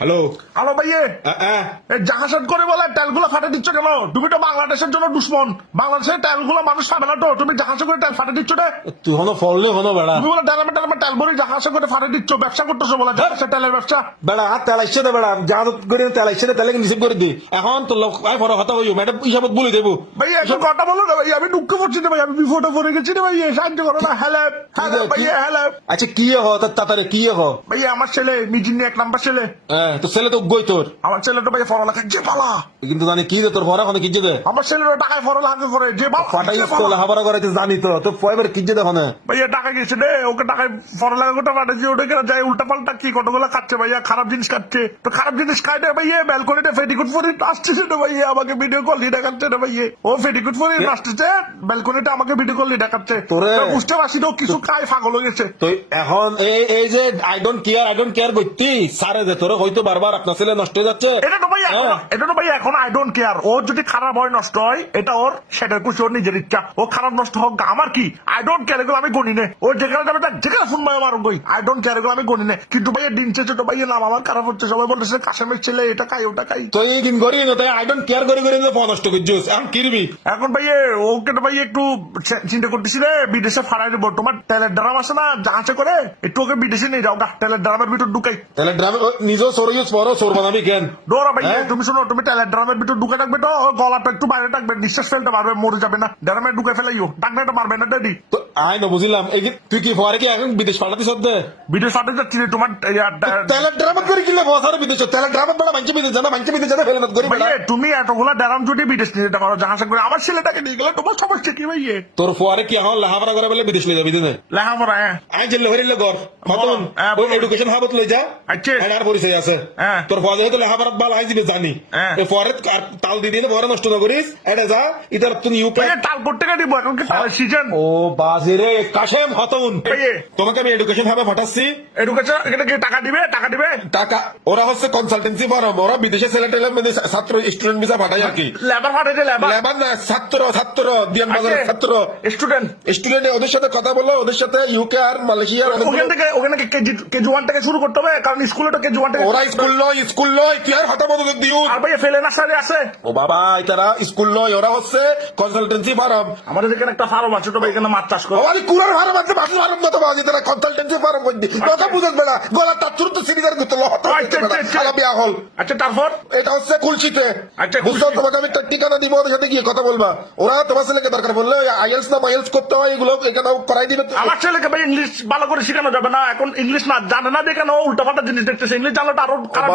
Hello. Hello ভাইয়ে, জাহাজ করে বলে তেলগুলো ফাটে দিচ্ছ কেন? তুমি তো বাংলাদেশের জন্য দুশ্মন। বাংলাদেশের তেলগুলো মানুষ ফাটে না তো, তুমি জাহাজ করে তেল ফাটে দিচ্ছ রে। তুই হনো ফললে হনো বেড়া তুমি বলে তেল তেল ভরি জাহাজ করে ফাটে দিচ্ছ, ব্যবসা করতেছো বলে জাহাজের তেলের ব্যবসা। বেড়া তেল আসছে দে বেড়া জাহাজ করে তেল আসছে দে তেলে রিসিভ করে দি এখন তোর লোক আই বড় কথা হইও ম্যাডাম হিসাবত বলে দেবো। ভাই একটা কথা বলো না ভাই, আমি দুঃখ করছি না ভাই, আমি বিপদে পড়ে গেছি রে ভাই, সাহায্য করো না। হেল্প হেল্প ভাইয়া হেল্প। আচ্ছা কি হ তাড়াতাড়ি কি হ ভাইয়া আমার ছেলে মিজিনি 1 নাম্বার ছেলে। তো ছেলে তো গই তোর আমার ছেলেটা ভাইয়া পড়ালেখা যে পালা। কিন্তু জানি কি দে তোর পড়া কোনো কি দে আমার ছেলেটা টাকায় পড়ালেখা করে যে বাবা ফাটাই স্কুল হাবারা করাইতে জানি তো তো পয়বার কি দে দেখো না ভাইয়া টাকা গেছে রে, ওকে টাকায় পড়ালেখা করতে পাঠাচ্ছি, ওটা কেন যায় উল্টা পাল্টা কি কতগুলো খাচ্ছে ভাইয়া, খারাপ জিনিস খাচ্ছে। তো খারাপ জিনিস খাই না ভাইয়া, ব্যালকনিতে ফেটিকুট পরি আসতেছে না ভাইয়া, আমাকে ভিডিও কল দিয়ে দেখাচ্ছে না ভাইয়া। ও ফেটিকুট পরি আসতেছে ব্যালকনিতে, আমাকে ভিডিও কল দিয়ে দেখাচ্ছে। তোরে বুঝতে পারছি তো কিছু খাই পাগল হয়ে গেছে। তো এখন এই যে আই ডোন্ট কেয়ার করতি সারে যে তোর হয়তো বারবার আপনার ছেলে নষ্ট হয়ে যাচ্ছে এটা তো ভাইয়া এখন আই ডোন্ট কেয়ার। ও যদি খারাপ হয় নষ্ট হয় এটা ওর সেটার খুশি, ওর নিজের ইচ্ছা। ও খারাপ নষ্ট হোক আমার কি, আই ডোন্ট কেয়ার, এগুলো আমি গণি নে। ও যেখানে যাবে যেখানে ফোন মায় আমার গই, আই ডোন্ট কেয়ার, এগুলো আমি গণি নে। কিন্তু ভাইয়া দিন শেষে তো ভাইয়া নাম আমার খারাপ হচ্ছে, সবাই বলতেছে কাশেমের ছেলে এটা খাই ওটা খাই। তো এই দিন করি না তাই আই ডোন্ট কেয়ার করে ফোন নষ্ট করছিস এখন কিরবি এখন ভাইয়া ওকে তো ভাইয়া একটু চিন্তা করতেছি রে, বিদেশে ফাড়াই দেবো। তোমার তেলের ড্রাম আছে না জাহাজে করে, একটু ওকে বিদেশে নিয়ে যাও গা, তেলের ড্রামের ভিতর ঢুকাই। তাহলে ড্রামে নিজেও সর ইউজ করো সর বানাবি কেন ডোরা ভাইয়া তুমি শোনো, তুমি তেলের ড্রামের ভিতর ঢুকে থাকবে তো, ওর গলাটা একটু বাইরে থাকবে, নিঃশ্বাস ফেলতে পারবে, মরে যাবে না। ড্রামে ঢুকে ফেলাইও, ডাকনাটা মারবে না ড্যাডি। তো আই না বুঝলাম এই তুই কি পরে কি এখন বিদেশ পাঠাতে সদ্দে বিদেশ ফাটে যাচ্ছি রে তোমার তেলের ড্রামা করে কিলে বসার বিদেশ তেলের ড্রামা বড় মানছে বিদেশ জানা ফেলে না করি ভাইয়া তুমি এতগুলা ড্রাম যদি বিদেশ নিয়ে যেতে পারো জাহাজে করে, আমার ছেলেটাকে নিয়ে গেলে তোমার সমস্যা কি ভাইয়া? তোর পরে কি এখন লেখাপড়া করে বলে বিদেশ লই যাবি দিনে লেখাপড়া আই জেলে হইলে গর মতন ওই এডুকেশন হাবত লই যা আচ্ছা আর পরিচয় আছে হ্যাঁ। তোর পরে হয়তো লেখাপড়া বাল আই দিবে জানি হ্যাঁ। পরে তাল দিয়ে দিয়ে পরে নষ্ট না করিস এটা যা ইতার তুই ইউকে ভাইয়া তাল করতে দিব, এখন কি তালের সিজন? ও বাজিরে কাশেম হতন ভাইয়া তোমাকে আমি এডুকেশন হাবে পাঠাচ্ছি এডুকেশন এটা কি টাকা দিবে টাকা ওরা হচ্ছে কনসালটেন্সি ফার্ম ওরা বিদেশে ছেলে টেলে মানে ছাত্র স্টুডেন্ট ভিসা পাঠায় আর কি লেবার ফাটাইছে লেবার লেবার না ছাত্র দিয়ান বাজারের ছাত্র স্টুডেন্ট ওদের সাথে কথা বলো ওদের সাথে ইউকে আর মালয়েশিয়ার ওখানে কেজি 1 থেকে শুরু করতে হবে, কারণ স্কুলে তো কেজি 1 থেকে ওরা স্কুল নয় তুই আর হঠাৎ মতো দিও আর ভাইয়া ফেলে না সারে আছে। ও বাবা তারা স্কুল নয় ওরা হচ্ছে কনসালটেন্সি ফার্ম আমাদের এখানে একটা ফার্ম আছে তো ভাই, এখানে মাছ চাষ করে। ওই কুরার ফার্ম আছে মাছ ফার্ম মতো বাজি তারা কনসালটেন্সি ফার্ম করদি কথা বুঝত বেড়া গলা তার তুরত সিরিজার গুতলো আলা বিয়া হল। আচ্ছা তারপর এটা হচ্ছে কুলসিতে আচ্ছা, বুঝছো তোমাকে আমি একটা ঠিকানা দিব ওদের সাথে গিয়ে কথা বলবা ওরা তোমার ছেলেকে দরকার বললে আইএলস না মাইলস করতে হয় এগুলো এখানে করাই দিবে আমার ছেলেকে ভাই ইংলিশ ভালো করে শেখানো যাবে না, এখন ইংলিশ না জানে না দেখে উল্টা পাল্টা জিনিস দেখতেছে, ইংলিশ জানলে তো আরো খারাপ।